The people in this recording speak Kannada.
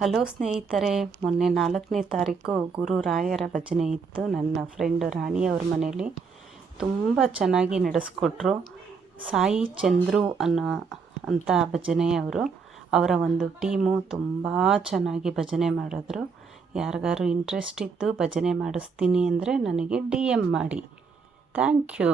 ಹಲೋ ಸ್ನೇಹಿತರೆ, ಮೊನ್ನೆ 4ನೇ ತಾರೀಕು ಗುರು ರಾಯರ ಭಜನೆ ಇತ್ತು. ನನ್ನ ಫ್ರೆಂಡ್ ರಾಣಿಯವ್ರ ಮನೇಲಿ ತುಂಬ ಚೆನ್ನಾಗಿ ನಡೆಸ್ಕೊಟ್ರು. ಸಾಯಿ ಚಂದ್ರು ಅಂತ ಭಜನೆಯವರು, ಅವರ ಒಂದು ಟೀಮು ತುಂಬ ಚೆನ್ನಾಗಿ ಭಜನೆ ಮಾಡಿದ್ರು. ಯಾರಿಗಾರು ಇಂಟ್ರೆಸ್ಟ್ ಇದ್ದು ಭಜನೆ ಮಾಡಿಸ್ತೀನಿ ಅಂದರೆ ನನಗೆ DM ಮಾಡಿ. Thank you.